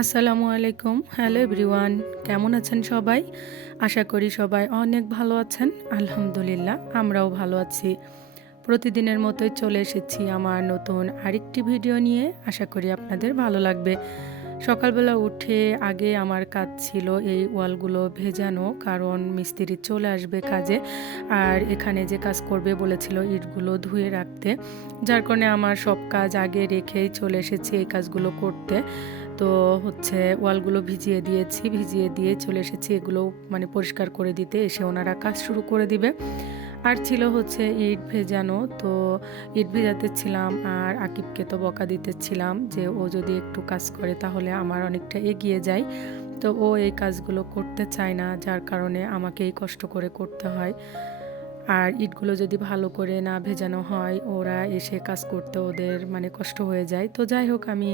আসসালামু আলাইকুম। Hello everyone কেমন আছেন সবাই? আশা করি সবাই অনেক ভালো আছেন। আলহামদুলিল্লাহ, আমরাও ভালো আছি। প্রতিদিনের মতোই চলে এসেছি আমার নতুন আরেকটি ভিডিও নিয়ে। আশা করি আপনাদের ভালো লাগবে। সকালবেলা উঠে আগে আমার কাজ ছিল এই ওয়ালগুলো ভেজানো, কারণ মিস্ত্রি চলে আসবে কাজে আর এখানে যে কাজ করবে বলেছিল ইটগুলো ধুয়ে রাখতে। যার কারণে আমার সব কাজ আগে রেখেই চলে এসেছি এই কাজগুলো করতে। তো হচ্ছে ওয়ালগুলো ভিজিয়ে দিয়েছি, ভিজিয়ে দিয়ে চলে এসেছি এগুলো মানে পরিষ্কার করে দিতে, এসে ওনারা কাজ শুরু করে দিবে। আর ছিল হচ্ছে ইট ভেজানো, তো ইট ভেজাতে ছিলাম আর আকিবকে তো বকা দিতেছিলাম যে ও যদি একটু কাজ করে তাহলে আমার অনেকটা এগিয়ে যায়। তো ও এই কাজগুলো করতে চায় না, যার কারণে আমাকে এই কষ্ট করে করতে হয়। আর ইটগুলো যদি ভালো করে না ভেজানো হয়, ওরা এসে কাজ করতে ওদের মানে কষ্ট হয়ে যায়। তো যাই হোক, আমি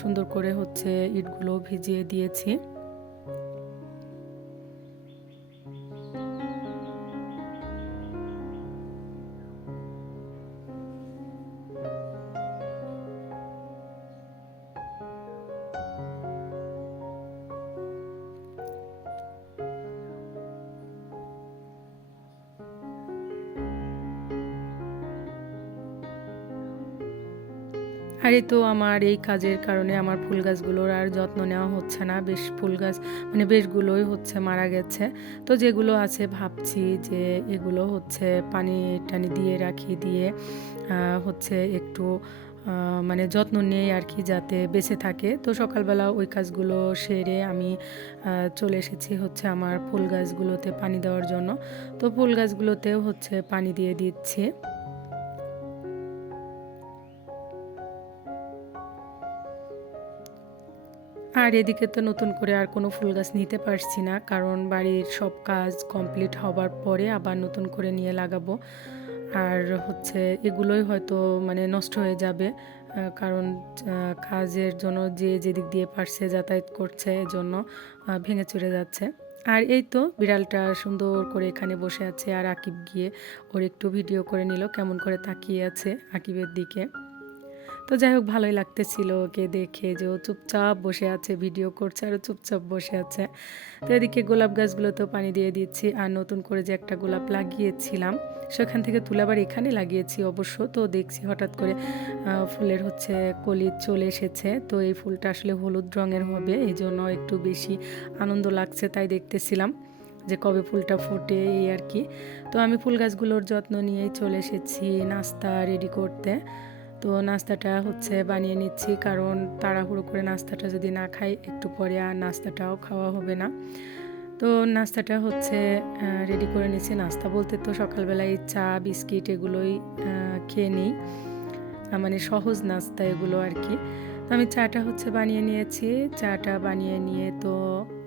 সুন্দর করে হচ্ছে ইটগুলো ভিজিয়ে দিয়েছি। আর তো আমার এই কাজের কারণে আমার ফুল গাছগুলোর আর যত্ন নেওয়া হচ্ছে না। বেশ ফুল গাছ মানে বেশগুলোই হচ্ছে, মারা গেছে। তো যেগুলো আছে ভাবছি যে এগুলো হচ্ছে পানি টানি দিয়ে রাখি দিয়ে হচ্ছে একটু মানে যত্ন নেই আর কি যাতে বেঁচে থাকে। তো সকালবেলা ওই কাজগুলো সেরে আমি চলে এসেছি হচ্ছে আমার ফুল গাছগুলোতে পানি দেওয়ার জন্য। তো ফুল গাছগুলোতেও হচ্ছে পানি দিয়ে দিচ্ছি। আর এদিকে তো নতুন করে আর কোনো ফুল গাছ নিতে পারছি না, কারণ বাড়ির সব কাজ কমপ্লিট হবার পরে আবার নতুন করে নিয়ে লাগাবো। আর হচ্ছে এগুলোই হয়তো মানে নষ্ট হয়ে যাবে কারণ কাজের জন্য যে যেদিক দিয়ে পারছে যাতায়াত করছে এজন্য ভেঙে চড়ে যাচ্ছে। আর এই তো বিড়ালটা সুন্দর করে এখানে বসে আছে আর আকিব গিয়ে ওর একটু ভিডিও করে নিল, কেমন করে তাকিয়ে আছে আকিবের দিকে। তো যাই হোক, ভালোই লাগতেছিল ওকে দেখে যে ও চুপচাপ বসে আছে ভিডিও করছে আর চুপচাপ বসে আছে। তো এদিকে গোলাপ গাছগুলোতেও পানি দিয়ে দিচ্ছি আর নতুন করে যে একটা গোলাপ লাগিয়েছিলাম, সেখান থেকে তুলে আবার এখানে লাগিয়েছি অবশ্য। তো দেখছি হঠাৎ করে ফুলের হচ্ছে কলি চলে এসেছে। তো এই ফুলটা আসলে হলুদ রঙের হবে, এই জন্য একটু বেশি আনন্দ লাগছে তাই দেখতেছিলাম যে কবে ফুলটা ফোটে এই আর কি। তো আমি ফুল গাছগুলোর যত্ন নিয়েই চলে এসেছি নাস্তা রেডি করতে। তো নাস্তাটা হচ্ছে বানিয়ে নিচ্ছি, কারণ তাড়াহুড়ো করে নাস্তাটা যদি না খাই, একটু পরে আর নাস্তাটাও খাওয়া হবে না। তো নাস্তাটা হচ্ছে রেডি করে নিচ্ছি নাস্তা বলতে তো সকালবেলায় চা, বিস্কিট এগুলোই খেয়ে নিই। মানে সহজ নাস্তা এগুলো আর কি। আমি চাটা হচ্ছে বানিয়ে নিয়েছি। চাটা বানিয়ে নিয়ে তো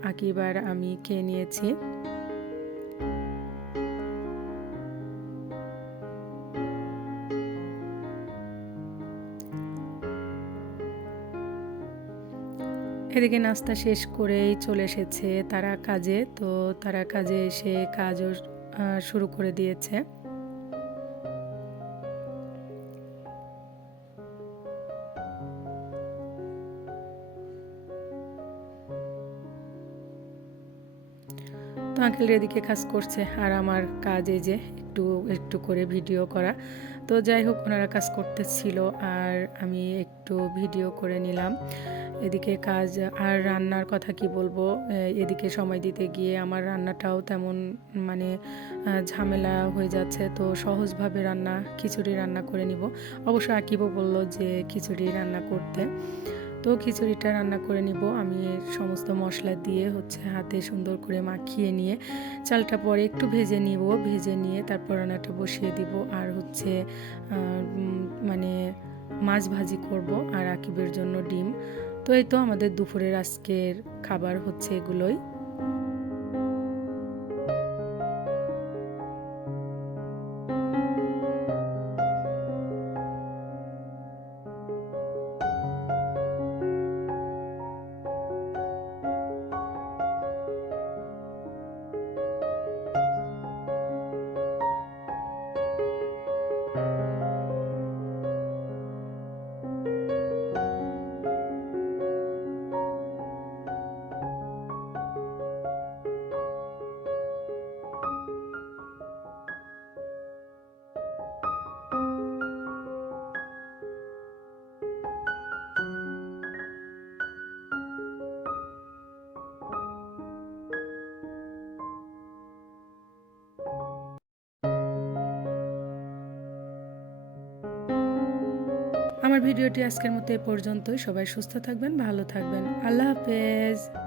আকিবার আমি খেয়ে নিয়েছি। এদিকে নাস্তা শেষ করেই চলে এসেছে তারা কাজে। তো তারা কাজে এসে কাজও শুরু করে দিয়েছে। তো আঙ্কেল এদিকে কাজ করছে আর আমার কাজ এই যে একটু একটু করে ভিডিও করা। তো যাই হোক, ওনারা কাজ করতেছিল আর আমি একটু ভিডিও করে নিলাম। এদিকে কাজ আর রান্নার কথা কি বলব? এদিকে সময় দিতে গিয়ে আমার রান্নাটাও তেমন মানে ঝামেলা হয়ে যাচ্ছে। তো সহজভাবে রান্না, খিচুড়ি রান্না করে নিব। অবশ্য আকিবও বলল যে খিচুড়ি রান্না করতে। তো খিচুড়িটা রান্না করে নিব। আমি সমস্ত মশলা দিয়ে হচ্ছে হাতে সুন্দর করে মাখিয়ে নিয়ে চালটা পরে একটু ভেজে নিব। ভেজে নিয়ে তারপর রান্নাটা বসিয়ে দিব। আর হচ্ছে মানে মাছ ভাজি করব আর আকিবের জন্য ডিম। তো এই তো আমাদের দুপুরের আজকের খাবার হচ্ছে এগুলোই। ভিডিওটি আজকের মতো এ পর্যন্তই। সবাই সুস্থ থাকবেন ভালো থাকবেন। আল্লাহ হাফেজ।